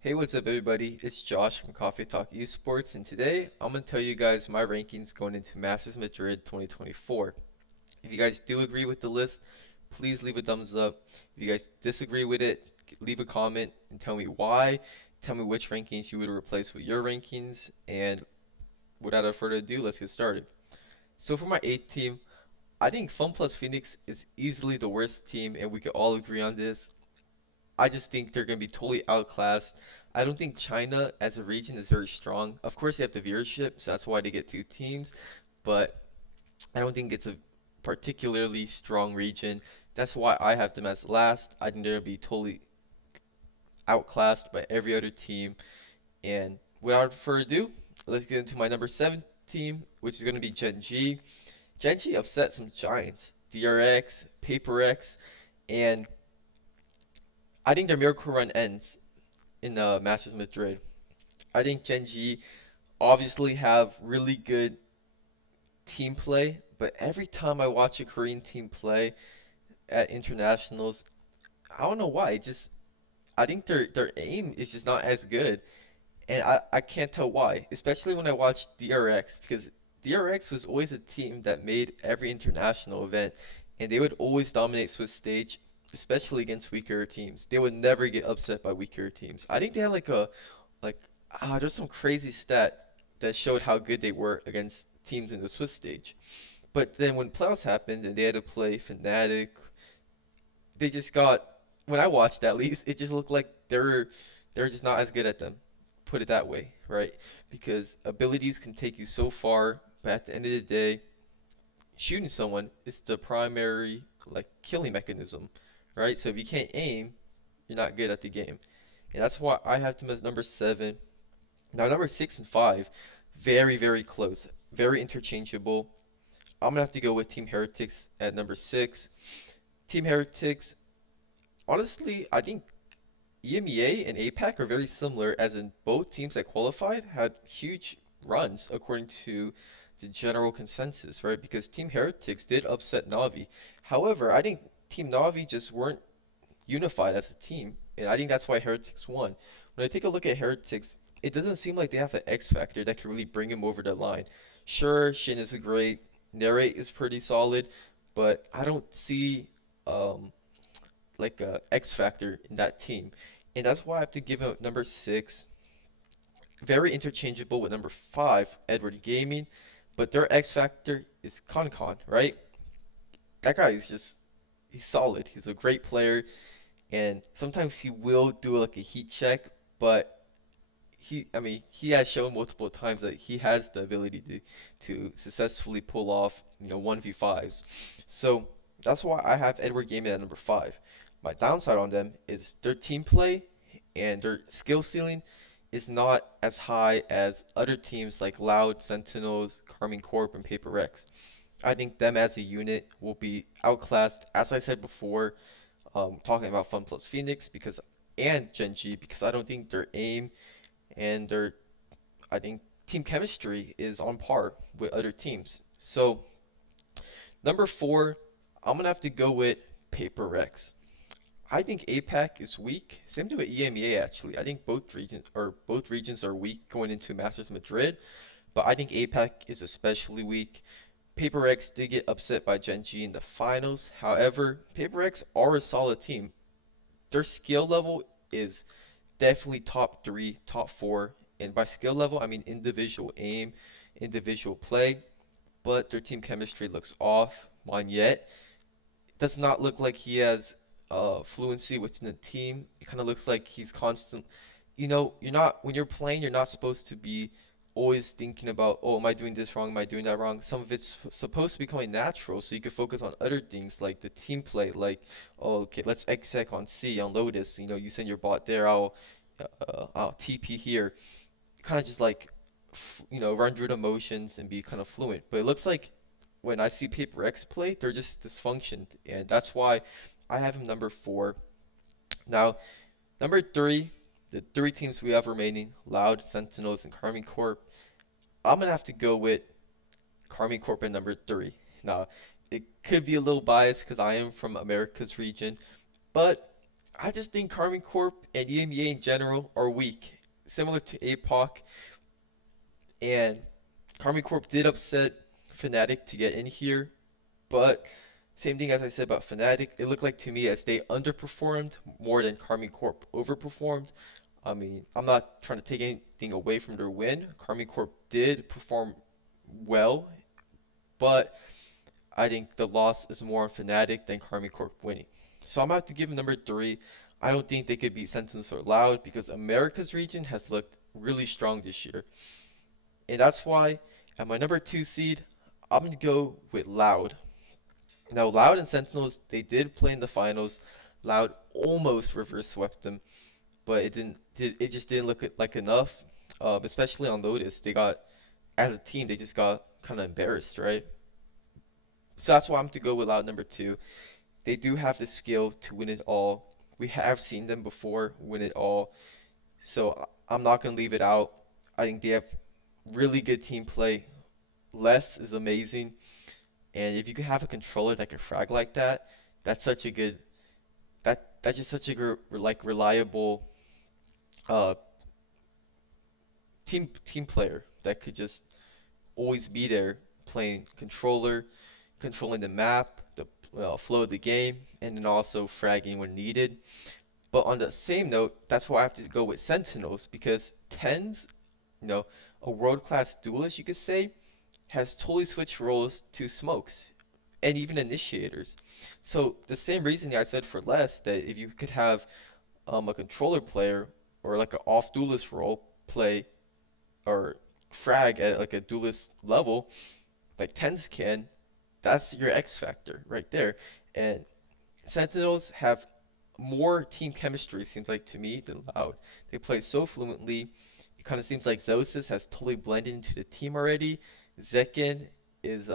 Hey, what's up, everybody? It's Josh from Coffee Talk Esports, and today I'm going to tell you guys my rankings going into Masters Madrid 2024. If you guys do agree with the list, please leave a thumbs up. If you guys disagree with it, leave a comment and tell me why. Tell me which rankings you would replace with your rankings, and without further ado, let's get started. So for my eighth team, I think Fun Plus Phoenix is easily the worst team, and we can all agree on this. I just think they're going to be totally outclassed. I don't think China as a region is very strong. Of course, they have the viewership, so that's why they get two teams, but I don't think it's a particularly strong region. That's why I have them as last. I think they'll be totally outclassed by every other team. And without further ado, let's get into my number 7 team, which is going to be Gen G. Gen G upset some giants, DRX, PaperX, and I think their miracle run ends in the Masters Madrid. I think Gen G obviously have really good team play, but every time I watch a Korean team play at internationals, I don't know why. I think their aim is just not as good, and I can't tell why. Especially when I watch DRX, because DRX was always a team that made every international event, and they would always dominate Swiss stage, especially against weaker teams. They would never get upset by weaker teams. I think they had like there's some crazy stat that showed how good they were against teams in the Swiss stage. But then when playoffs happened and they had to play Fnatic, they just got when I watched at least, it just looked like they're just not as good at them. Put it that way, right? Because abilities can take you so far, but at the end of the day, shooting someone is the primary like killing mechanism, right? So if you can't aim, you're not good at the game. And that's why I have them as number 7. Now number 6 and 5, very, very close, very interchangeable. I'm gonna have to go with Team Heretics at number 6. Team Heretics, honestly, I think EMEA and APAC are very similar, as in both teams that qualified had huge runs according to the general consensus, right? Because Team Heretics did upset Navi. However, I think Team Navi just weren't unified as a team, and I think that's why Heretics won. When I take a look at Heretics, it doesn't seem like they have an X factor that can really bring them over the line. Sure, Shin is a great, Narrate is pretty solid, but I don't see um, like a X factor in that team, and that's why I have to give it number 6. Very interchangeable with number 5, Edward Gaming, but their X factor is Concon, right? That guy is just he's solid. He's a great player, and sometimes he will do like a heat check, but I mean, he has shown multiple times that he has the ability to successfully pull off, 1v5s. So that's why I have Edward Gaming at number 5. My downside on them is their team play and their skill ceiling is not as high as other teams like Loud, Sentinels, Carmine Corp, and Paper Rex. I think them as a unit will be outclassed, as I said before, talking about Fun Plus Phoenix and Gen G because I don't think their aim and their I think team chemistry is on par with other teams. So number 4, I'm gonna have to go with Paper Rex. I think APAC is weak. Same thing with EMEA actually. I think both regions are weak going into Masters Madrid, but I think APAC is especially weak. Paper Rex did get upset by Gen G in the finals. However, Paper Rex are a solid team. Their skill level is definitely top 3, top 4. And by skill level, I mean individual aim, individual play. But their team chemistry looks off. Yet does not look like he has fluency within the team. It kind of looks like he's constant. You're not when you're playing, you're not supposed to be always thinking about, oh, am I doing this wrong? Am I doing that wrong? Some of it's supposed to be coming natural, so you can focus on other things like the team play, like, oh, okay, let's exec on C on Lotus. You send your bot there. I'll TP here. Kind of just like, run through the motions and be kind of fluent. But it looks like when I see Paper X play, they're just dysfunctioned, and that's why I have him number 4. Now, number 3, the 3 teams we have remaining, Loud, Sentinels, and Carmine Corp. I'm gonna have to go with Carmine Corp at number 3. Now, it could be a little biased because I am from America's region, but I just think Karmine Corp and EMEA in general are weak, similar to APOC, and Karmine Corp did upset Fnatic to get in here, but same thing as I said about Fnatic, it looked like to me as they underperformed more than Karmine Corp overperformed. I mean, I'm not trying to take anything away from their win. Karmine Corp did perform well, but I think the loss is more on Fnatic than Karmine Corp winning. So I'm going to have to give them number three. I don't think they could beat Sentinels or Loud because America's region has looked really strong this year. And that's why at my number two seed, I'm going to go with Loud. Now, Loud and Sentinels, they did play in the finals. Loud almost reverse swept them, but it just didn't look like enough. Especially on Lotus, they got as a team, they just got kind of embarrassed, right? So that's why I'm to go with Loud number two. They do have the skill to win it all. We have seen them before win it all, so I'm not gonna leave it out. I think they have really good team play. Less is amazing, and if you could have a controller that can frag like that, that's such a good that's just such a like reliable uh team player that could just always be there playing controller, controlling the map, the flow of the game, and then also fragging when needed. But on the same note, that's why I have to go with Sentinels because Tens, a world-class duelist, you could say, has totally switched roles to Smokes and even Initiators. So the same reason I said for less that if you could have a controller player or like an off duelist role play or frag at like a duelist level, like Tens can, that's your X factor right there. And Sentinels have more team chemistry, seems like to me, than Loud. They play so fluently. It kind of seems like Zosis has totally blended into the team already. Zekin is,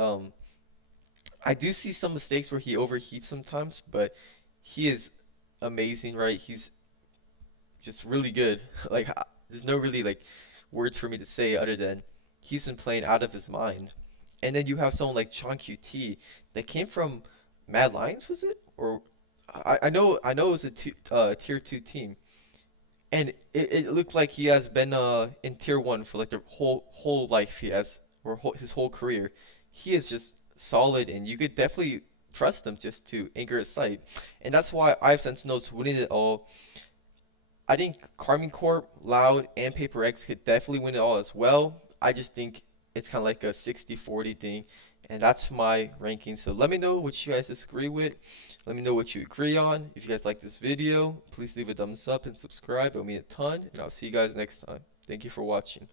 I do see some mistakes where he overheats sometimes, but he is amazing, right? He's just really good. Like, there's no really like words for me to say other than he's been playing out of his mind. And then you have someone like Chon QT that came from Mad Lions, was it? Or I know it was a tier two team, and it looked like he has been in tier one for like the whole life he has, or his whole career. He is just solid, and you could definitely trust him just to anchor a site, and that's why I have Sentinels winning it all. I think Carmine Corp, Loud, and Paper X could definitely win it all as well. I just think it's kind of like a 60-40 thing, and that's my ranking. So let me know what you guys disagree with. Let me know what you agree on. If you guys like this video, please leave a thumbs up and subscribe. It'll mean a ton, and I'll see you guys next time. Thank you for watching.